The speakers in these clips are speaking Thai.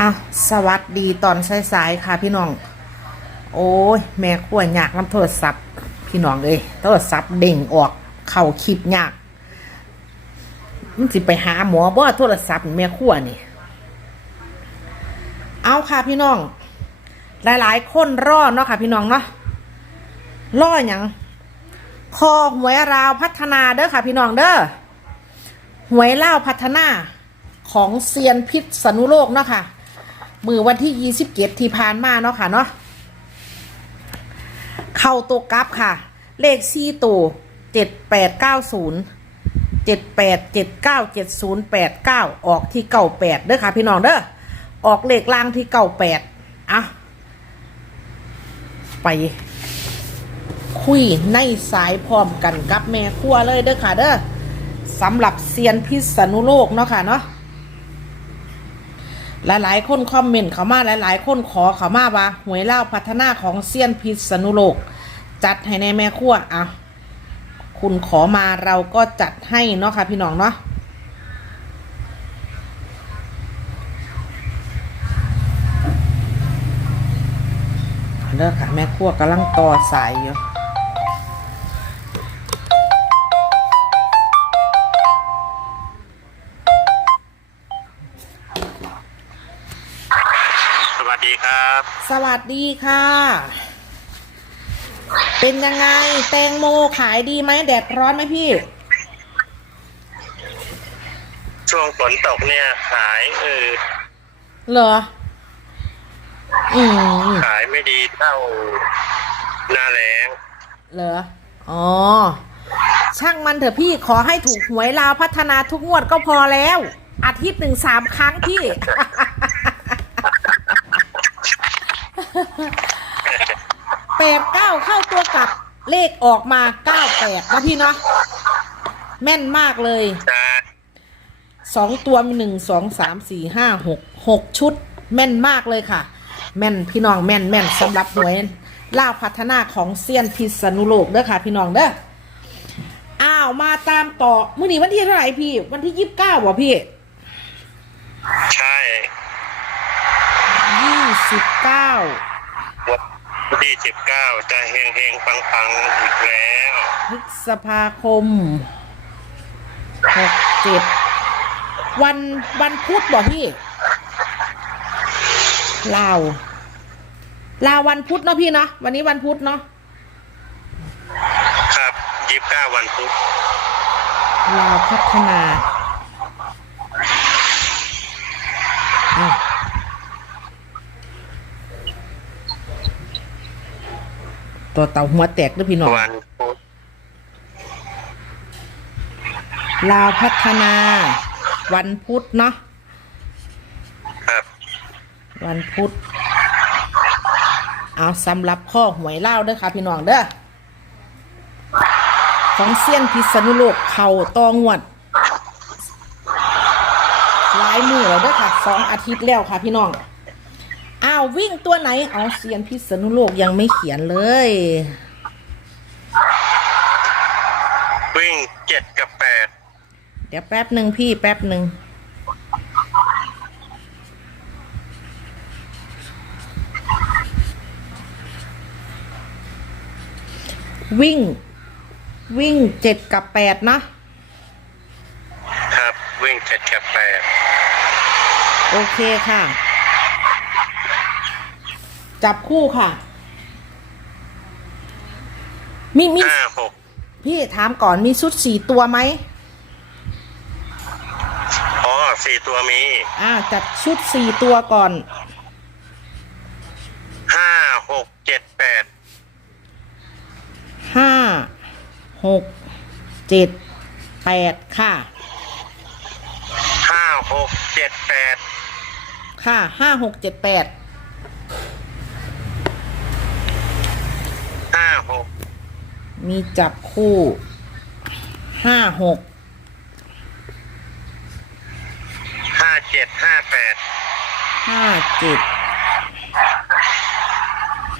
อะสวัสดีตอนสายๆค่ะพี่น้อง โอ้ย แม่ขั้วยากน้ำโทรศัพท์ พี่น้องเอ้ยโทรศัพท์เด้งออก เข่าคลิปยาก มันสิไปหาหมอบ่โทรศัพท์แม่ขั้วนี่ เอาค่ะพี่น้อง หลายๆ คนรอเนาะค่ะ พี่น้องเนาะรออย่างคอหวยราวพัฒนาเด้อค่ะ พี่น้องเด้อหวยเล่าวพัฒนาของเซียนพิษสนุโลกเนาะค่ะ มือวันที่ยี่สิบเจ็ดที่ผ่านมาเนาะค่ะเนาะเข้าตัวกลับค่ะ เลขสี่ตัวเจ็ดแปดเก้าศูนย์เจ็ดแปดเจ็ดเก้าเจ็ดศูนย์แปดเก้าออกที่เก้าแปดเด้อค่ะพี่น้องเด้อออกเลขล่างที่เก้าแปดอะไปคุยในสายพร้อมกันกับแม่ครัวเลยเด้อค่ะเด้อสำหรับเซียนพิษณุโลกเนาะค่ะเนาะ หลายๆ คนคอมเมนต์เขามาหลายๆ คนขอเขามาว่าหวยเล่าพัฒนาของเซียนพิษณุโลก จัดให้ในแม่ครัวอะคุณขอมาเราก็จัดให้เนาะค่ะพี่น้องเนาะเด้อค่ะแม่ครัวกำลังต่อสายอยู่ ดีค่ะ เป็นยังไง แตงโมขายดีไหมแดดร้อนไหมพี่ ช่วงฝนตกเนี่ยขายเออเหรอ อืมขายไม่ดีเท่าหน้าแรงเหรอ อ๋อ ช่างมันเถอะพี่ขอให้ถูกหวยลาวพัฒนาทุกงวดก็พอแล้ว อาทิตย์หนึ่งสามครั้งพี่ แปดเก้าเข้าตัวกลับเลขออกมาเก้าแปดนะพี่เนาะแม่นมากเลยนะสองตัวมีหนึ่งสองสามสี่ห้าหกหกชุด แม่นมากเลยค่ะ แม่นพี่น้องแม่นแม่นสำหรับหน่วยล่าวพัฒนาของเซียนพิษณุโลกเด้อค่ะ พี่น้องเด้ออ้าวมาตามต่อมื่อนี้วันที่เท่าไหร่พี่ วันที่ยี่สิบเก้าบ่พี่ ใช่ยี่ สิบเก้าวันที่สิบเก้าจะเฮงเฮงปังปังๆอีกแล้วพฤษภาคมหกเจ็ดวันวันพุธบ่พี่ลาวลาววันพุธเนาะพี่เนาะวันนี้วันพุธเนาะครับยี่สิบเก้าวันพุธลาวพัฒนาอ้าว ตัวเต่าหัวแตกเด้วยพี่น้องวันพุธลาวพัฒนา วันพุธเนาะครับวันพุธเอาสำหรับข้อหวยเล่าวเด้อค่ะพี่น้องเด้อของเซียนพิษณุโลกเข่าตองวดหลายมือแล้วเด้อค่ะสองอาทิตย์แล้วค่ะพี่น้องอ้าววิ่งตัวไหนเอาเซียนพิษณุโลกยังไม่เขียนเลย วิ่งเจ็ดกับแปดเดี๋ยวแป๊บหนึ่งพี่แป๊บหนึ่งวิ่ง วิ่งเจ็ดกับแปดนะครับ วิ่งเจ็ดกับแปดโอเคค่ะ จับคู่ค่ะ มีมีห้าหกพี่ถามก่อนมีชุดสี่ตัวไหมอ๋อสี่ตัวมีอ่าจัดชุดสี่ตัวก่อนห้าหกเจ็ดแปดห้าหกเจ็ดแปดค่ะห้าหกเจ็ดแปดค่ะห้าหกเจ็ดแปด ห้าหกมีจับคู่ห้าหกห้าเจ็ดห้าแปดห้าเจ็ด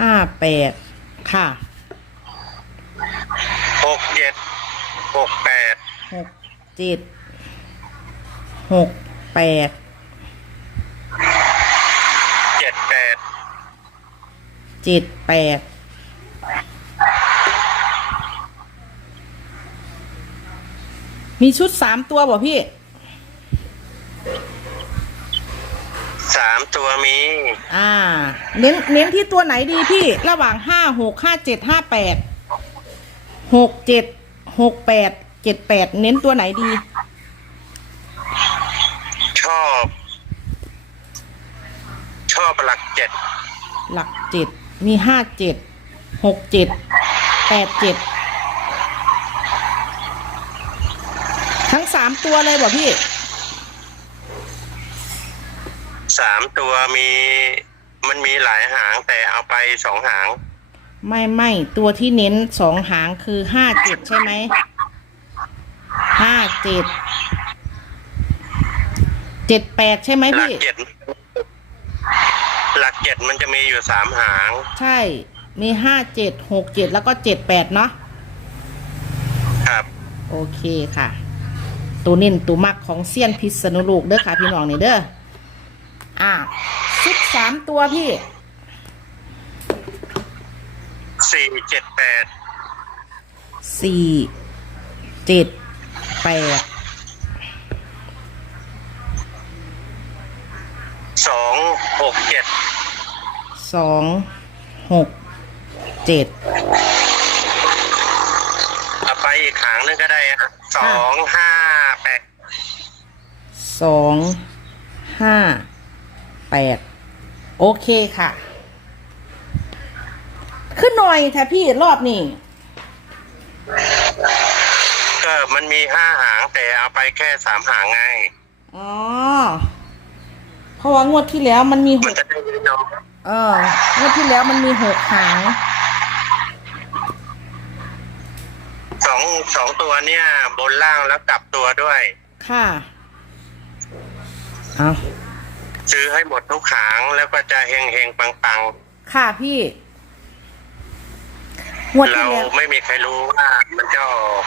ห้าแปดค่ะหกเจ็ดหกแปดหกเจ็ดหกแปดเจ็ดแปดเจ็ดแปด มีชุดสามตัวบ่พี่ สามตัวมี อ่า เน้นเน้นที่ตัวไหนดีพี่ ระหว่างห้าหกห้าเจ็ดห้าแปดหกเจ็ดหกแปดเจ็ดแปดเน้นตัวไหนดี ชอบ ชอบหลักเจ็ดหลักเจ็ดมีห้าเจ็ดหกเจ็ดแปดเจ็ด ทั้งสามตัวเลยบ่พี่สามตัวมีมันมีหลายหางแต่เอาไปสองหาง ไม่ไม่ตัวที่เน้นสองหางคือห้าเจ็ดใช่ไหมห้าเจ็ดเจ็ดแปดใช่ไหมหลักพี่ เจ็ดหลักเจ็ดมันจะมีอยู่สามหาง ใช่มีห้าเจ็ดหกเจ็ดแล้วก็เจ็ดแปดเนาะครับ โอเคค่ะ ตัวเน้นตัวมักของเซียนพิษณุโลกเด้อค่ะพี่น้องนี่เด้ออ่าชุดสามตัวพี่สี่เจ็ดแปดสี่เจ็ดแปดสองหกเจ็ดสองหกเจ็ดเอาไปอีกหางนึงก็ได้อะสองห้าแปด สองห้าแปดโอเคค่ะ ขึ้นหน่อยแท้พี่รอบนี้ก็มันมีห้าหางแต่เอาไปแค่สามหางไงอ๋อเพราะว่างวดที่แล้วมันมีหมันกจะได้ไม่น้อยเอองวดที่แล้วมันมีหกหางสองสองตัวเนี่ย บนล่างแล้วกลับตัวด้วย ค่ะ เอาซื้อให้หมดทุกหางแล้วก็จะเฮงเฮงปังปังค่ะพี่งวดๆที่เราแล้วไม่มีใครรู้ว่ามันจะออก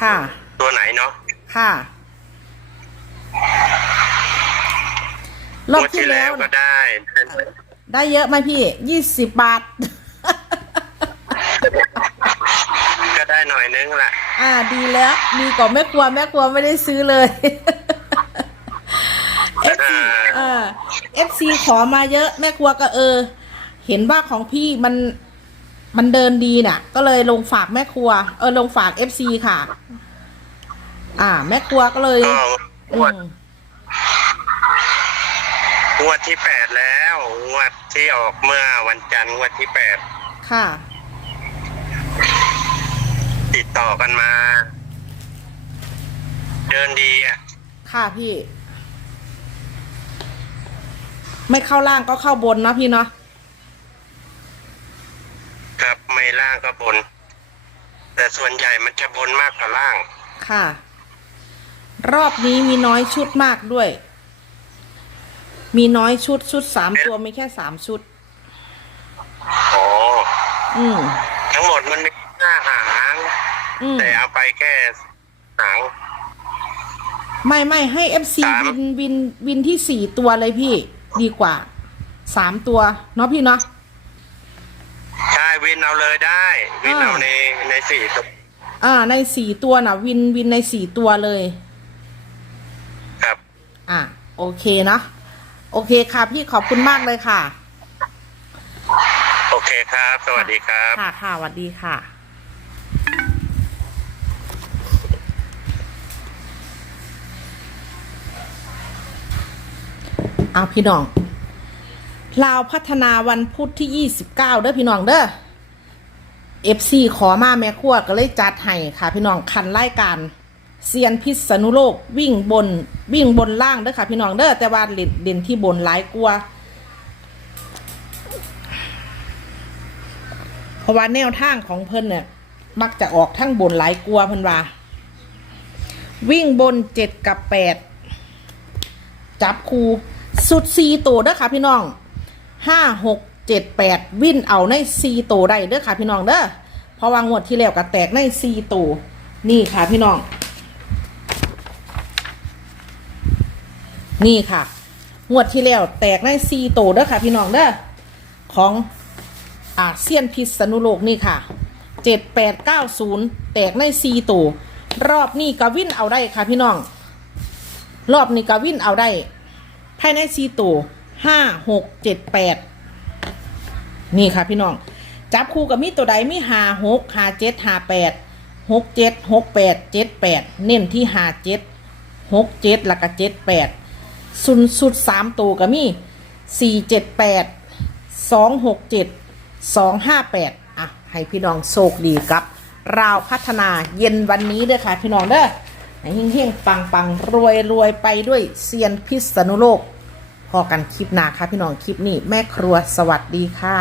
ค่ะ ตัวไหนเนาะค่ะรอบงวดที่ที่แล้แล้ววก็ได้ได้เยอะไหมพี่ยี่สิบบาท ก็ได้หน่อยนึงแหละ อ่าดีแล้ว ดีกว่าแม่ครัวแม่ครัวไม่ได้ซื้อเลย FC เออ FC ขอมาเยอะแม่ครัวก็เออ เห็นว่าของพี่มันมันเดินดีน่ะ ก็เลยลงฝากแม่ครัว เออลงฝาก FC ค่ะ อ่า แม่ครัวก็เลยก็งอืวดมงวดที่แปดแล้วงวดที่ออกเมื่อวันจันทร์งวดที่แปดค่ะ ติดต่อกันมา เดินดีอะ ค่ะพี่ ไม่เข้าล่างก็เข้าบนเนาะพี่เนาะครับไม่ล่างก็บน แต่ส่วนใหญ่มันจะบนมากกว่าล่าง ค่ะ รอบนี้มีน้อยชุดมากด้วย มีน้อยชุดชุดสามตัวมีแค่สามชุด อ๋อ อืม ทั้งหมดมันมีห้าหาง อืม แต่เอาไปแค่หาง ไม่ไม่ให้เอฟซีสาม วินวินวินที่สี่ตัวเลยพี่ ดีกว่าสามตัว เนาะพี่เนาะใช่วินเอาเลยได้ วินอ่าเอาในในสี่ตัวอ่า ในสี่ตัวน่ะวินวินในสี่ตัวเลย ครับ อะโอเคเนาะโอเคค่ะพี่ขอบคุณมากเลยค่ะ โอเคครับ สวัสดีครับ ค่ะค่ะสวัสดีค่ะ เอาพี่น้องลาวพัฒนาวันพุธที่ 29 เด้อพี่น้องเด้อ FC ขอมาแม่ครัวก็เลยจัดให้ค่ะ พี่น้องคันไล่การเซียนพิษณุโลกวิ่งบนวิ่งบนล่างเด้อค่ะ พี่น้องเด้อแต่ว่าเด่นเด่นที่บนหลายกลัวเพราะว่าแนวทางของเพิ่นเนี่ยมักจะออกทั้งบนหลายกลัวเพิ่นว่า วิ่งบนเจ็ดกับแปดจับคู สุดสี่ตัวเด้อค่ะพี่น้องห้าหกเจ็ดแปดวิ่นเอาในสี่ตัวได้เด้อค่ะพี่น้องเด้อเพราะว่างวดที่แล้วก็แตกในสี่ตัวนี่ค่ะพี่น้อง นี่ค่ะงวดที่แล้วแตกในสี่ตัวเด้อค่ะพี่น้องเด้อของอาเซียนพิษณุโลกนี่ค่ะเจ็ดแปดเก้าศูนย์แตกในซีตัวรอบนี้กวินเอาได้ค่ะพี่น้อง รอบนี้กวินเอาได้ ภายในซีตัวห้าหกเจ็ดแปดนี่ค่ะพี่น้อง จับคู่กับมีตัวใดมีหาหกหาเจ็ดหาแปดหกเจ็ดหกแปดเจ็ดแปดเน้นที่หาเจ็ดหกเจ็ดแล้วก็เจ็ดแปดสุดสุดสามตัวก็มีสี่เจ็ดแปดสองหกเจ็ดสองห้าแปดอะ ให้พี่น้องโชคดีกับ ราวพัฒนาเย็นวันนี้เด้อค่ะ พี่น้องเด้อ ให้เฮงๆปังรวยรวยไปด้วยเซียนพิษณุโลก พอกันคลิปหน้าค่ะพี่น้องคลิปนี้แม่ครัวสวัสดีค่ะ